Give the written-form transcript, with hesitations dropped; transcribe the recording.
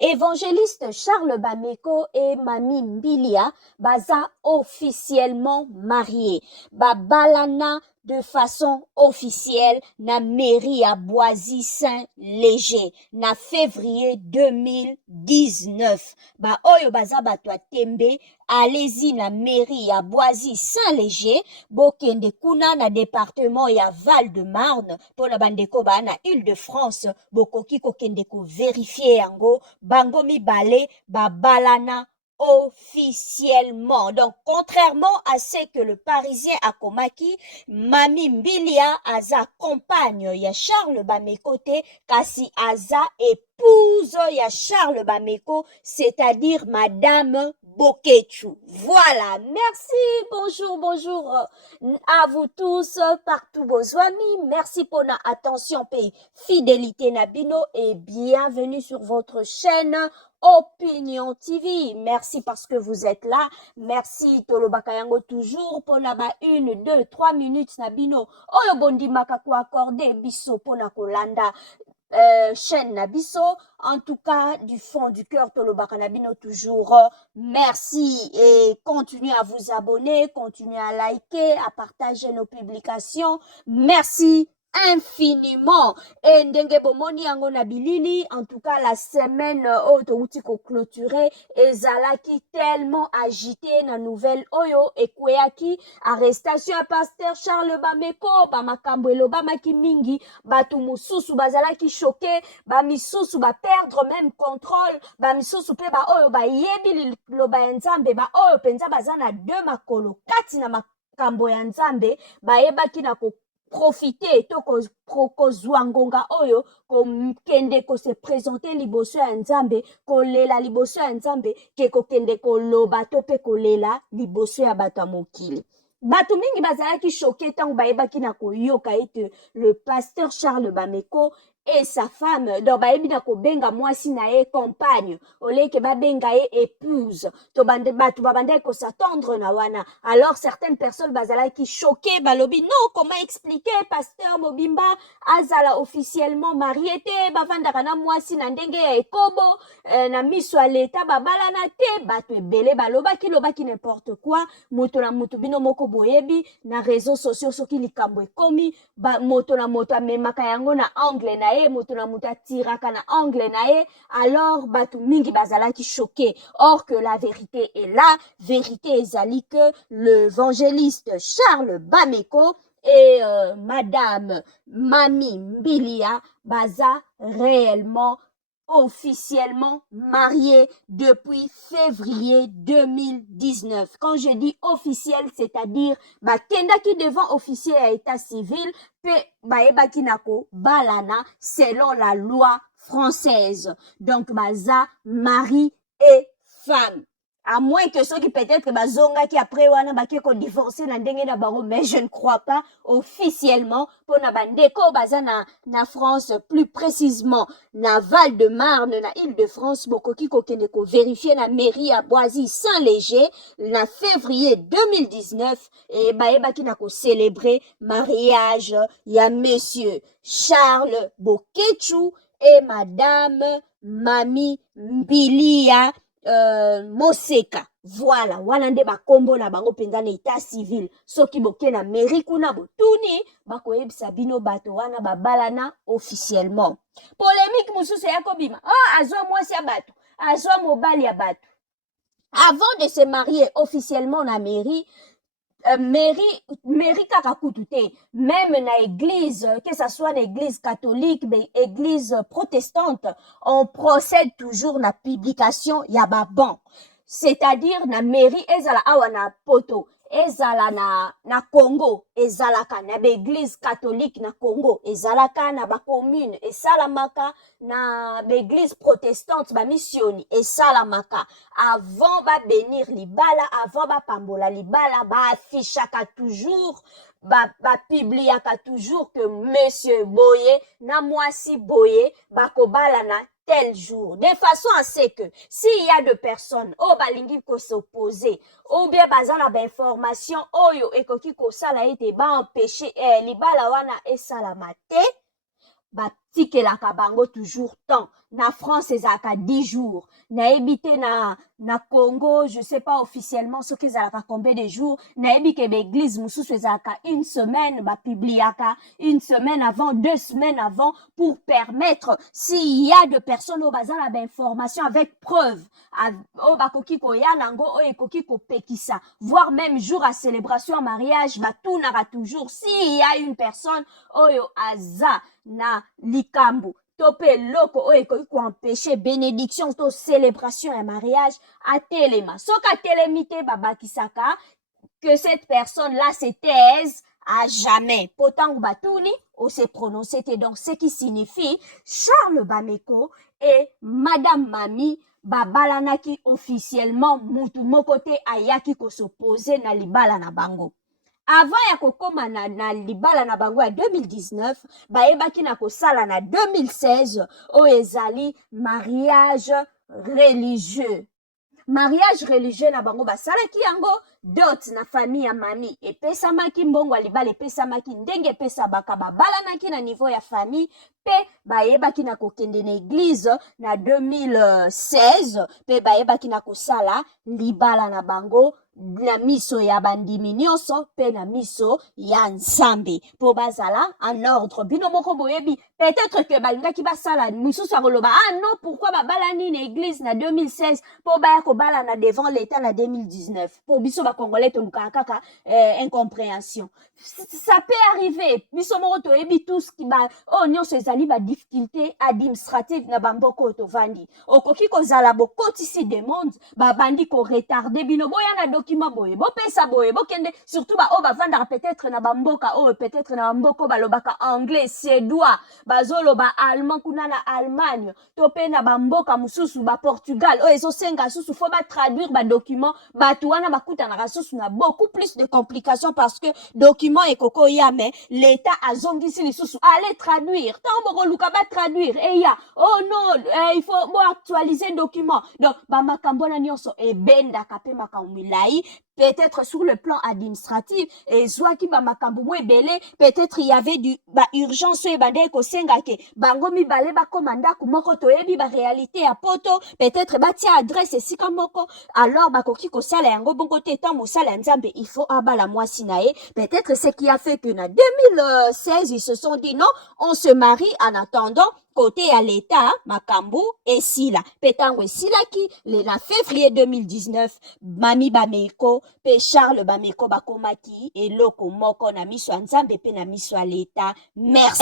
Évangéliste Charles Bameko et Mami Mbilia baza officiellement mariés. Babalana de façon officielle na mairie à Boisy-Saint-Léger na février 2019. Ba oyo baza bato tembe, allez-y na mairie à Boisy-Saint-Léger, bokende kuna na département ya Val-de-Marne, pour la bandeko ba na Île-de-France, bokoki kokende ko vérifier yango, bango mibale babalana officiellement. Donc, contrairement à ce que le Parisien a komaki, Mami Mbilia aza compagne ya Charles Bameko te, kasi aza épouse ya Charles Bameko, c'est-à-dire Madame Bokechu. Voilà, merci, bonjour à vous tous, partout vos amis, merci pour la attention, pays, fidélité Nabino et bienvenue sur votre chaîne Opinion TV. Merci parce que vous êtes là. Merci Tolobakayango toujours pour la 1, 2, 3 minutes Nabino. Oyo bondi makako accordé biso pour la kolanda. Chaîne Nabiso, en tout cas du fond du cœur Tolobaka Nabino toujours merci et continuez à vous abonner, continuez à liker, à partager nos publications, merci infiniment. Et ndenge bomoni yango na bilili, en tout cas la semaine outi ko clôturer ezalaki tellement agité na nouvelle oyo ekweyaki arrestation à pasteur Charles Bameko ba makambo elobamaki mingi, batu mususu bazalaki choqué, ba misusu ba perdre même contrôle, ba misusu pe ba oyo ba yebi loba ya Nzambe, ba oyo penza bazana deux makolo kati na makambo ya Nzambe, ba yebaki na ko profiter to kozwa ngonga oyo kokende ko se présenter liboso ya Nzambe, kolela liboso ya Nzambe, ke kokende koloba to pe kolela liboso ya bato ya mokili. Bato mingi bazalaki choqué tango bayebaki na koyoka ete le pasteur Charles Bameko et sa femme, donc bayebi na kobenga mwasi na ye compagne, oleke babenga ye épouse, to bande bato babandaki ko s'attendre na wana. Alors certaines personnes bazalaki choquées, balobi non, comment expliquer pasteur Mobimba azala officiellement marié te, bavandaka na mwasi na ndenge ya ekobo, na miso ya leta babalana te, bato ebele balobaki lobaki n'importe quoi, moto na moto bino moko boyebi na réseaux sociaux soki likambo ekomi, ba moto na moto amemaka yango na angle na ye, moto na moto atiraka na angle na ye, alors bato mingi bazalaki choqué. Or que la vérité est là, vérité ezali que l'évangéliste Charles Bameko et Madame Mami Mbilia baza réellement officiellement mariés depuis février 2019. Quand je dis officiel, c'est-à-dire kendaki devant officier à état civil, pe baebaki nako balana selon la loi française. Donc baza mari et femme. À moins que ceux qui peut-être bazonga qui après wana baki ko divorcer na ndenge na baro, mais je ne crois pas officiellement pour na bandeko baza na France, plus précisément na Val-de-Marne na Île-de-France, bokoki kokende ko vérifier na mairie à Boisy-Saint-Léger na février 2019 et baebaki na ko célébrer mariage ya monsieur Charles Bokechu et madame Mami Mbilia Moseka. Voilà, wana nde bakombo na bango penza na état civil. Soki boke na mairie kuna botuni, bakoyebisa bino bato wana babalana officiellement. Polémique mususu ya kobima. Oh, azwa mwasi ya bato, azwa mobali ya bato. Avant de se marier officiellement na mairie, mairie kaka kutu te, même na église, que ça soit na église catholique, église protestante, on procède toujours na publication ya baban. C'est-à-dire na mairie ezala awa na poto, ezala na Congo, ezalaka na église catholique na Congo, ezalaka na ba commune, esalamaka na église protestante ba missioni, esalamaka avant ba bénir libala, avant ba pambola libala, ba affichaka toujours, ba publiaka toujours que monsieur Boye na mwasi Boye bakobala na tel jour, de façon à ce que s'il y a deux personnes oh balingi ko s'opposer ou bien bazana ba information oyo ekoki ko sala ete ba empêcher libala wana esalamate, ba tikelaka bango toujours temps. Na France ezalaka 10 jours. Na ebité na Congo, je sais pas officiellement ce qu'ils ezalaka combien de jours. Na ebike l'église mususu ezalaka une semaine ba publiaka une semaine avant, 2 semaines avant pour permettre s'il y a de personnes au bazala d'informations avec preuve au bakoki koya nango o ekoki kopekisa voire même jour à célébration à mariage batunaka toujours s'il y a une personne oyo aza na likambo to pe loko oyo ekoki koempêcher bénédiction to célébration ya mariage atelema soki atelemi te babakisaka que cette personne là se taise à jamais. Pourtant, Batuli, on s'est prononcé, donc ce qui signifie Charles Bameko et Madame Mami babalanaki officiellement mutu mokote ayaki ko s'opposer na libala na bango. Avant ya kokoma na libala na bango ya 2019, bayebaki na kosala na 2016 o ezali mariage religieux. Mariage religieux na bango basalaki yango dot na famille ya mami epesamaki mbongo ya libala epesamaki ndenge epesabaka babalanaki na niveau ya famille pe bayebaki na kokende na église na 2016 pe bayebaki na kosala libala na bango na miso ya bandimi nyonso pe na miso ya nzambe po bazala en ordre bino moko boyebi peut-être que balingaki basala misusu akoloba ah non pourquoi babalani na église na 2016 po baya kobalana devant l'état na 2019 po biso bakongolais tolukaka kaka incompréhension ça peut arriver biso moko toyebi tous ki ba oh nyonso ezali ba difficulté administrative na bamboko tovandi okoki kozala bokotisi de monde babandi ko retarder bino boya na document boye bopesa boye bokende surtout ba o bavandaka peut-être na bamboka o peut-être na bamboko balobaka anglais suédois bazoloba allemand kuna na Allemagne to pe na bamboka mususu ba Portugal o ezosenga susu faut ba traduire ba document bato wana bakutanaka susu na beaucoup plus de complications parce que document ekoko ya mais l'état azongisi lisusu allez traduire tant boko luka ba traduire et ya oh non il faut bo actualiser document donc ba makambo na nyonso ebendaka pe makambo milai peut-être sur le plan administratif et zwaki ba makambo mo ebele peut-être il y avait du ba urgence e bande ko senga ke bango mibale ba komanda ku moko toyebi ba réalité ya poto peut-être batia adresse esika moko alors bakoki kosala yango bongo te tant mosala nzambe il faut abala mwasi na ye peut-être ce qui a fait que na 2016 ils se sont dit non on se marie en attendant côté à l'état makambo esila petango esilaki le na février 2019 mami bameko pe Charles Bameko bakomaki eloko moko na miso ya nzambe pe na miso ya l'état merci